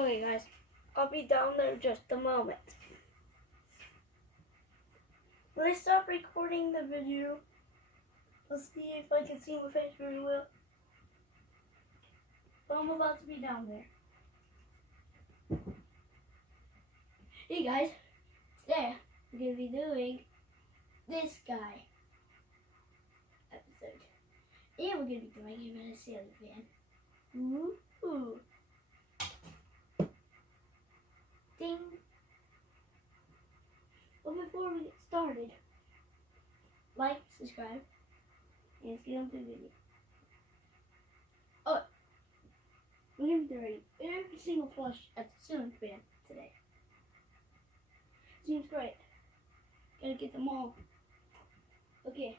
Okay guys, I'll be down there in just a moment. Let's stop recording the video. Let's see if I can see my face very well. But I'm about to be down there. Hey guys, today we're going to be doing this guy episode. And we're going to be doing him in a ceiling fan. Ooh. Ding. But before we get started, like, subscribe, and let's get on to the video. Oh, we're going to be doing every single flush at the ceiling fan today. Seems great. Gotta get them all. Okay,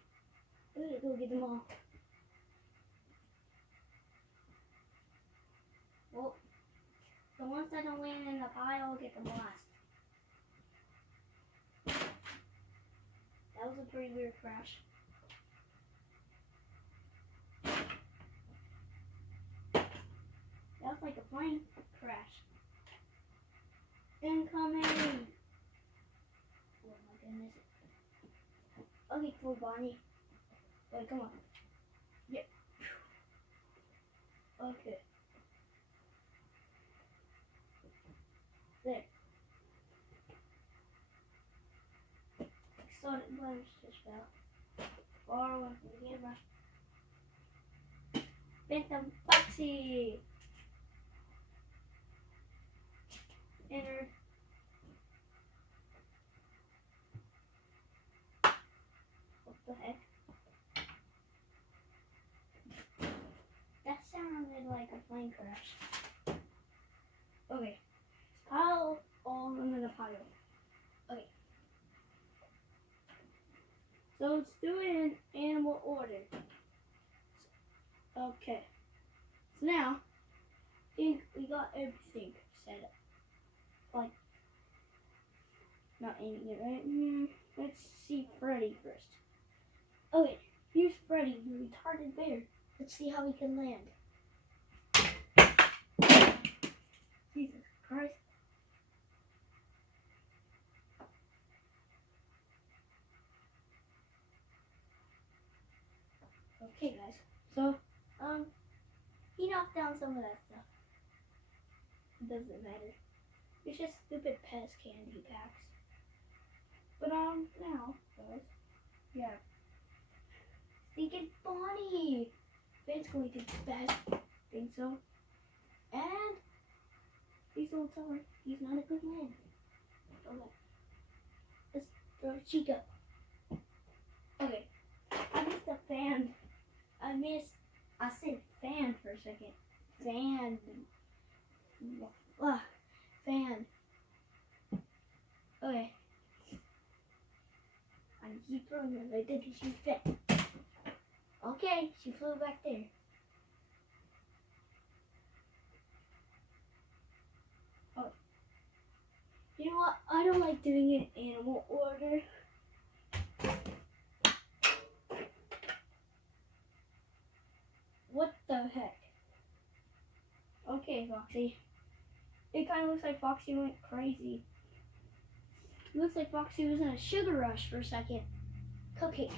we're gonna go get them all. Well, the ones that don't land in the pile get the blast. That was a pretty weird crash. That was like a plane crash. Incoming! Oh my goodness. Okay, cool, Bonnie. Wait, come on. Yep. Okay. There. Exotic blemish just fell. Far away from the camera. Phantom Foxy! Enter. What the heck? That sounded like a plane crash. Okay. Pile all of them in a pile. Okay. So let's do it in animal order. Okay. So now, I think we got everything set up. Like, not aiming it right. Let's see Freddy first. Okay, here's Freddy, the retarded bear. Let's see how he can land. Jesus Christ. Okay guys, so, he knocked down some of that stuff. It doesn't matter. It's just stupid Pez candy packs. But, now, guys, yeah. Stinking Bonnie! Ben's going to best. Think so. And, please don't tell her he's not a good man. Okay. Let's throw Chica. Okay. I missed a fan. I said fan for a second. Fan. Fan. Okay. I keep throwing her. I think she's fit. Okay, she flew back there. Oh. You know what? I don't like doing it in animal order. What the heck? Okay, Foxy. It kind of looks like Foxy went crazy. It looks like Foxy was in a sugar rush for a second. Cupcake.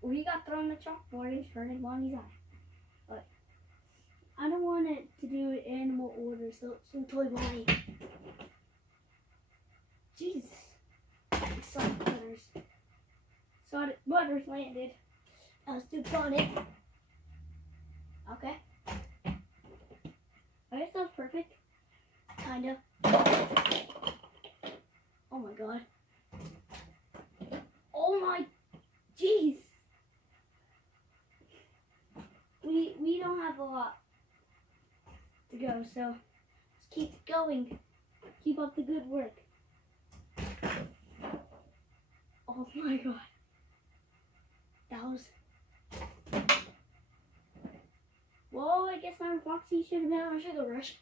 Well, he got thrown the chalkboard and turned in Bonnie's eye. But I don't want it to do it animal order, so Toy Bonnie. Jesus. Exotic butters. Exotic butters landed. Let's do Bonnet. Okay. I guess that was perfect. Kinda. Oh my god. Oh my jeez. We don't have a lot to go, so let's keep going. Keep up the good work. Oh my god. That was... Well, I guess our Foxy should have been on a sugar rush.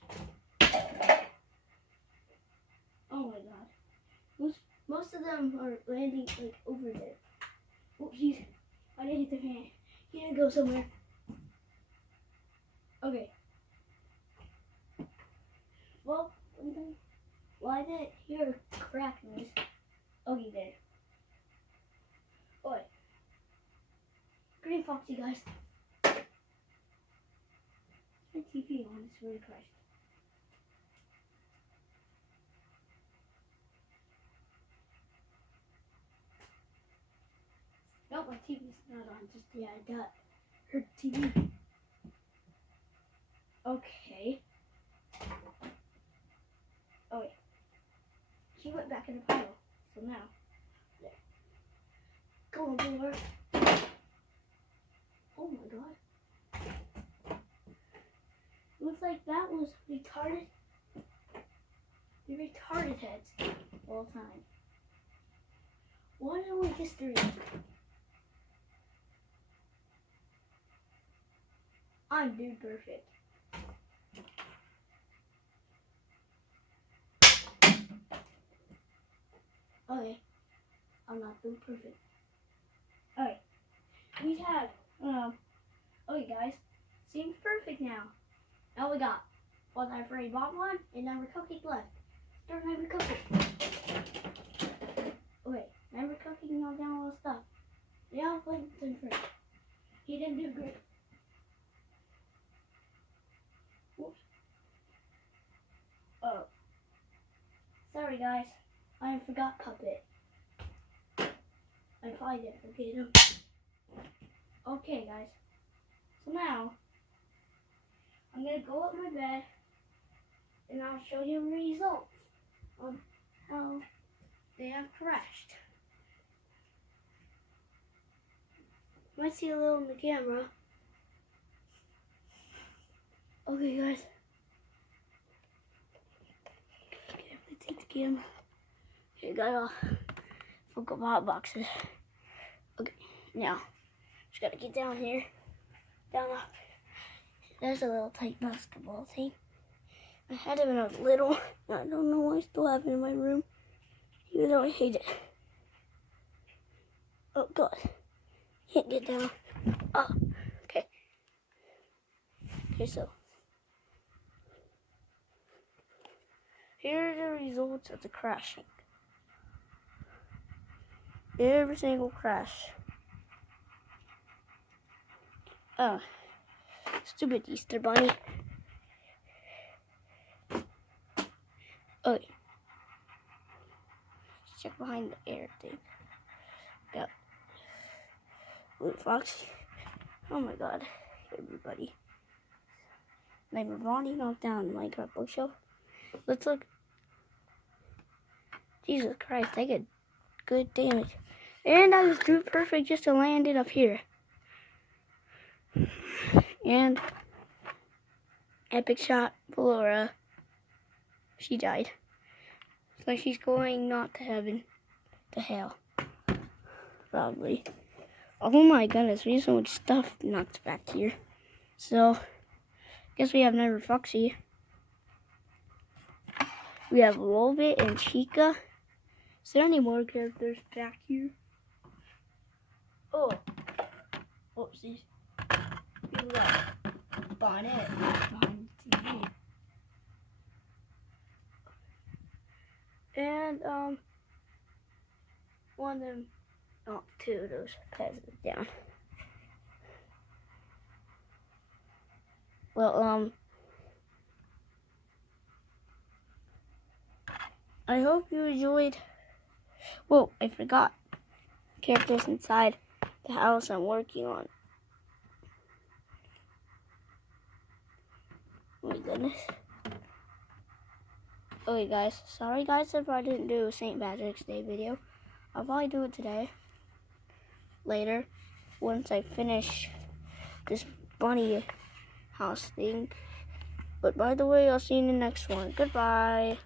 Oh my god. Most of them are landing like over there. Oh jeez. I didn't hit the fan. He didn't go somewhere. Okay. Why did I hear a crack noise? Okay, there. Oi. Green Foxy, guys. My TV on, it's really crashed. No, my TV's not on, just, yeah, I got her TV. Okay. Oh, yeah. She went back in the pile, so now, there. Go on, boy. Oh my god. Looks like that was retarded. The retarded heads all the time. What are we history? I'm dude perfect. Okay. I'm not dude perfect. Alright. We have okay guys. Seems perfect now. Now we got one I've already bought one and number cupcake left. Start number cupcake. Okay, number cupcake knocked down all the stuff. Yeah, Plankton first. He didn't do great. Whoops. Oh. Sorry guys. I forgot Puppet. I probably didn't forget him. Okay guys. So now I'm gonna go up my bed and I'll show you the results of how they have crashed. Might see a little in the camera. Okay guys. Carefully take the camera. Here, got all Funko Pop boxes. Okay, now just gotta get down here. Down up. There's a little tight basketball thing. I had it when I was little. I don't know why I still have it in my room, even though I hate it. Oh god, can't get down. Oh, okay. Okay, so here are the results of the crashing. Every single crash. Oh, stupid Easter Bunny. Oh, let's check behind the air thing. Got Blue Foxy. Oh my god, everybody. Neighbor Bonnie knocked down the Minecraft bookshelf. Let's look. Jesus Christ, I get good damage. And I was too perfect just to land it up here. And epic shot, Laura. She died. So she's going not to heaven, to hell. Probably. Oh my goodness, we have so much stuff knocked back here. So, guess we have Never Foxy. We have Lolbit and Chica. Is there any more characters back here? Oh. Oopsies. We got Bonnet behind the TV. And, one of them, oh, two of those pets is down. Well, I hope you enjoyed. Whoa, I forgot. Characters inside the house I'm working on. Oh my goodness. Okay guys, sorry guys if I didn't do a St. Patrick's Day video. I'll probably do it today. Later, once I finish this bunny house thing. But by the way, I'll see you in the next one. Goodbye.